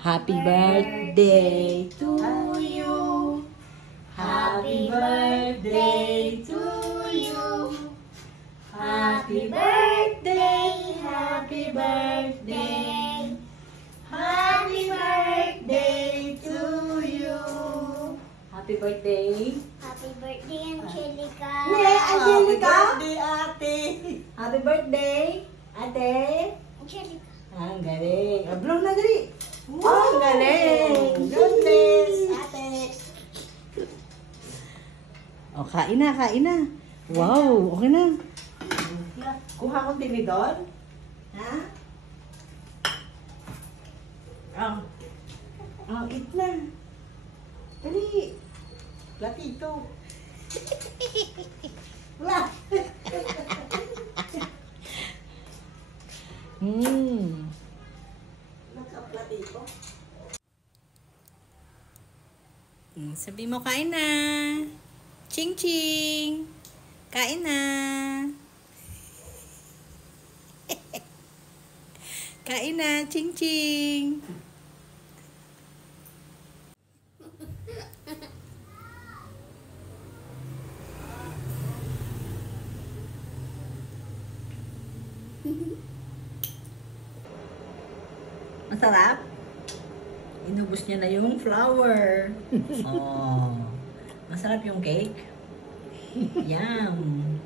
Happy birthday to you. Happy birthday to you. Happy birthday, happy birthday. Happy birthday to you. Happy birthday. Happy birthday, Angelica. Angelica. Happy birthday, ate. Happy birthday, ate. Angelica. Ang galing. Blow na dali. Ang galing. Goodness, ate. O, kain na, kain na. Wow, okay na. Kuha kong tinidor. Ha? Eat na. Dali. Platito. Wala. Nagka-platito. Sabi mo, kain na. Ching ching. Kain na. Kain na, ching ching. Masarap? Inubos niya na yung flour. Oh. Masarap yung cake. Yum.